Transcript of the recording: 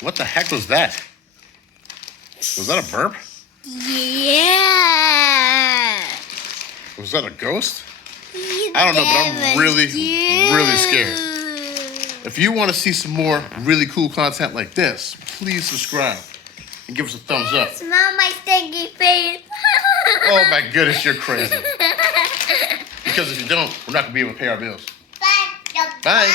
What the heck was that? Was that a burp? Yeah. Was that a ghost? I don't know, but I'm really scared. If you want to see some more really cool content like this, please subscribe and give us a thumbs up. Smell my stinky face. Oh my goodness, you're crazy. Because if you don't, we're not going to be able to pay our bills. Bye.